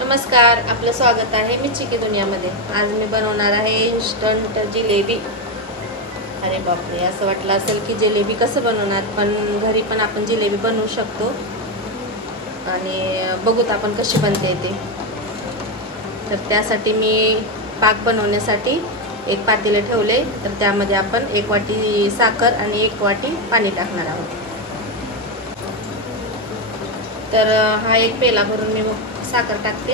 नमस्कार, आपलं स्वागत आहे मिच्ची की दुनियामध्ये। आज मी बनवणार आहे इन्स्टंट जिलेबी। अरे बापरे, असं वाटलं असेल की जिलेबी कसं बनवणार, पण घरी पण आपण जिलेबी बनवू शकतो आणि बघूत आपण कशी बनते ते। तर त्यासाठी मी पाक बनवण्यासाठी एक पातेले ठेवले, तर त्यामध्ये आपण 1 वाटी साखर आणि 1 वाटी पाणी टाकणार आहोत। तर हा एक पेला भरून मी साखर टाकते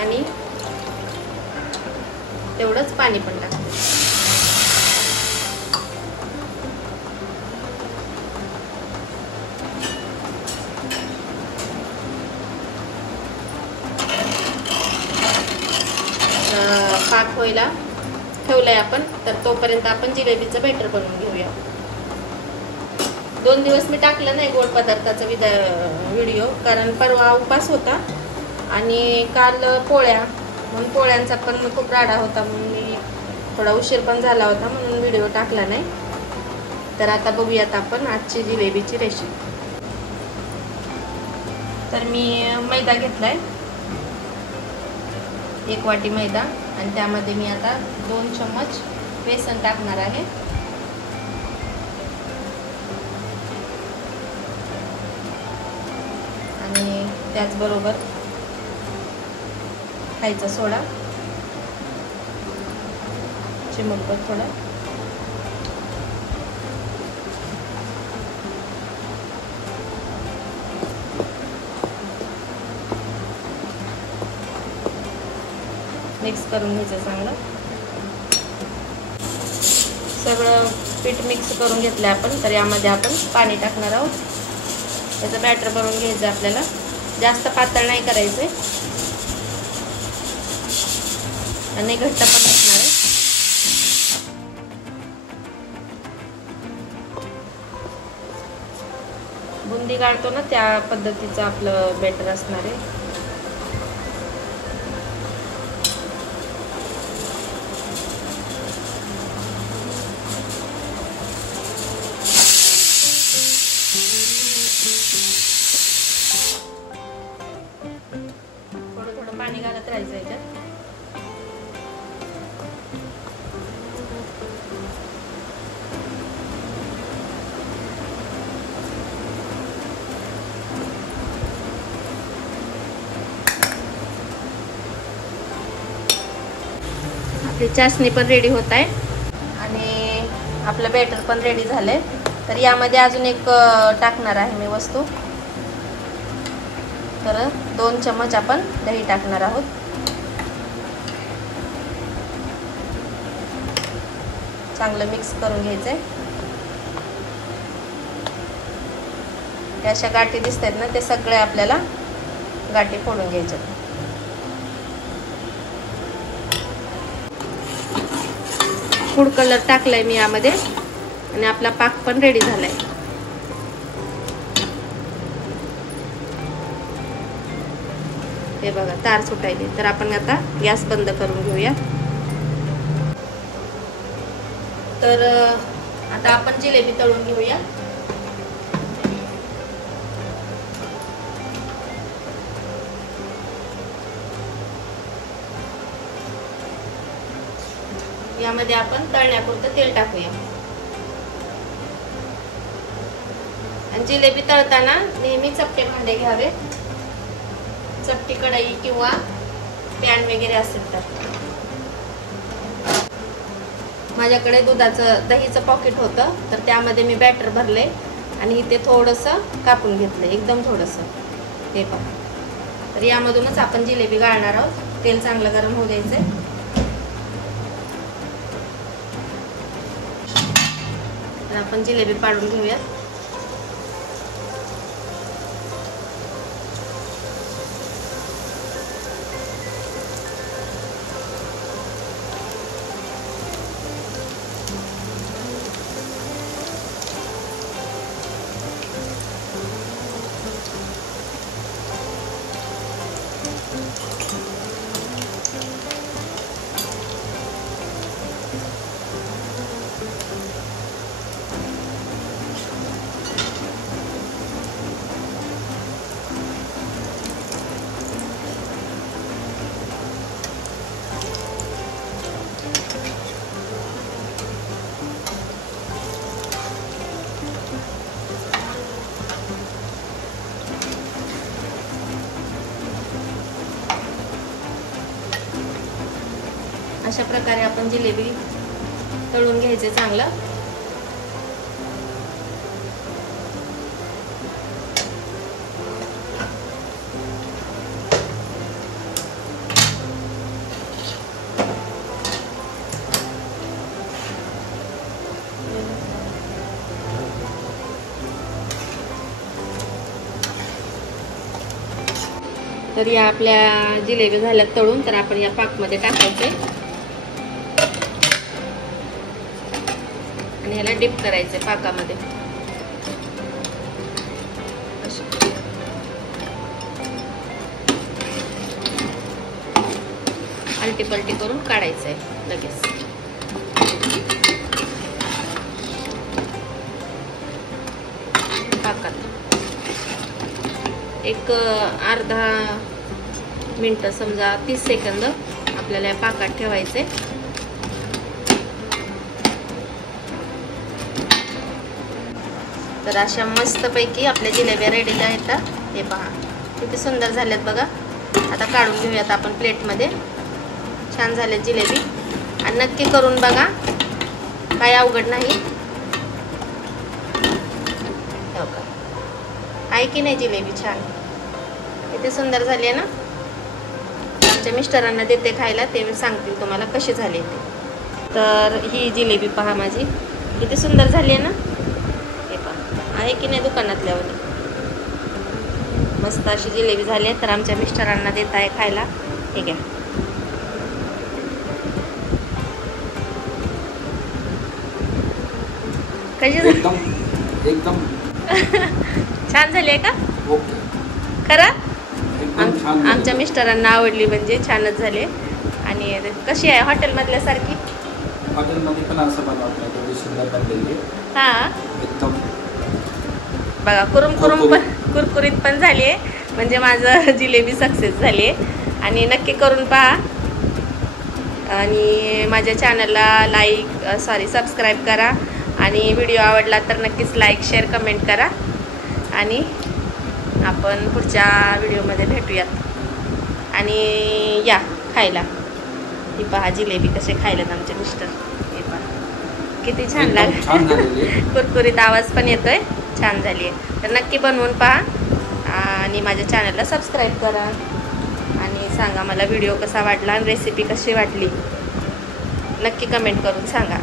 आणि तेवढंच पाणी पण टाकते। पाक व्हायला ठेवलंय आपण, तर तोपर्यंत आपण जिलेबीचं बॅटर बनवून घेऊया। 2 दिवस मी टाकलं नाही गोड पदार्थाचा व्हिडिओ, कारण परवा उपास होता आणि काल पोळ्या, म्हणून पोळ्यांचा पण खूप राडा होता, म्हणून मी थोडा उशीर पण झाला होता म्हणून व्हिडिओ टाकला नाही। तर आता बघूयात आपण आजची जिलेबीची रेसिपी। तर मी मैदा घेतलाय, 1 वाटी मैदा, आणि त्यामध्ये मी आता 2 चम्मच बेसन टाकणार आहे। आणि त्याचबरोबर खायचा सोडा चिमूटभर थोडा, मिक्स करून घ्यायचं चांगलं। सगळं पीठ मिक्स करून घेतलं आपण, तर यामध्ये आपण पाणी टाकणार आहोत। याचं बॅटर बनवून घ्यायचं आपल्याला, जास्त पातळ नाही करायचे आणि घट्ट पण नसणार आहे। बुंदी गाळतो ना त्या पद्धतीचं आपलं बॅटर असणार आहे। थोडं पाणी घालत राहायचं याच्यात। आपली चाशणी पण रेडी होत आहे आणि आपलं बॅटर पण रेडी झालंय। तर यामध्ये अजून एक टाकणार आहे मी वस्तू, तर 2 चम्मच आपण दही टाकणार आहोत। चांगलं मिक्स करून घ्यायचंय। अशा गाठी दिसतात ना, ते सगळे आपल्याला गाठी फोडून घ्यायच्या। फूड कलर टाकलाय मी यामध्ये आणि आपला पाक पण रेडी झालाय। हे बघा तार सुटायली, तर आपण आता गॅस बंद करून घेऊया। तर आता आपण जिलेबी तळून घेऊया। यामध्ये आपण तळण्यापुरतं तेल टाकूया। आणि जिलेबी तळताना नेहमी चपटे भांडे घ्यावे, चपटी कढई किंवा पॅन वगैरे असेल तर। माझ्याकडे दहीचं पॉकेट होतं, तर त्यामध्ये मी बॅटर भरले आणि इथे थोडंसं कापून घेतलं, एकदम थोडंसं। हे पहा, तर यामधूनच आपण जिलेबी गाळणार आहोत। तेल चांगलं गरम होऊ द्यायचंय। तर आपण जिलेबी पाडून घेऊया। अशा प्रकारे आपण जिलेबी तळून घ्यायचे चांगलं. तर या आपल्या जिलेबी झाल्यात तळून, तर आपण या पाकमध्ये टाकायचे आणि ह्याला डिप करायचे पाकामध्ये. आलटी पलटी करून काढायचंय लगेच. पाकात एक अर्धा मिनिट, समजा 30 सेकंद आपल्याला या पाकात ठेवायचे. तर अशा मस्तपैकी आपल्या जिलेब्या रेडी आहेत. हे पहा किती सुंदर झाल्यात बघा. आता काढून घेऊयात आपण प्लेटमध्ये. छान झाल्यात जिलेबी आणि नक्की करून बघा, काही अवघड नाही. हो का, आहे की नाही जिलेबी छान, किती सुंदर झाली आहे ना. आमच्या मिस्टरांना देते खायला, ते सांगतील तुम्हाला कशी झाली ते. तर ही जिलेबी पहा माझी किती सुंदर झाली आहे ना. हे पहा, आहे की नाही दुकानातल्यावर. मस्त अशी जिलेबी झाली आहे. तर आमच्या मिस्टरांना देत आहे खायला. हे घ्या. कशी एकदम एकदम छान झाली आहे का? ओके. खरं आमच्या मिस्टरांना आवडली, म्हणजे छानच झाले. आणि कशी आहे हॉटेलमधल्यासारखी? हॉटेलमध्ये पण असं बनवतात, थोडी सुंदर बनलेली. हां एकदम बघा, कुरुम पण कुरकुरीत पण झाली आहे. म्हणजे माझं जिलेबी सक्सेस झाली आहे. आणि नक्की करून पहा. आणि माझ्या चॅनलला सबस्क्राईब करा. आणि व्हिडिओ आवडला तर नक्कीच लाईक, शेअर, कमेंट करा. आणि आपण पुढच्या व्हिडिओमध्ये भेटूयात. आणि या खायला. ही पहा जिलेबी कसे खायलात आमचे मिस्टर. हे पहा किती छान लागली. कुरकुरीत आवाज पण येतोय. छान झाली आहे. तर नक्की बनवून पहा. आणि माझ्या चॅनलला सबस्क्राईब करा. आणि सांगा मला व्हिडिओ कसा वाटला आणि रेसिपी कशी वाटली, नक्की कमेंट करून सांगा.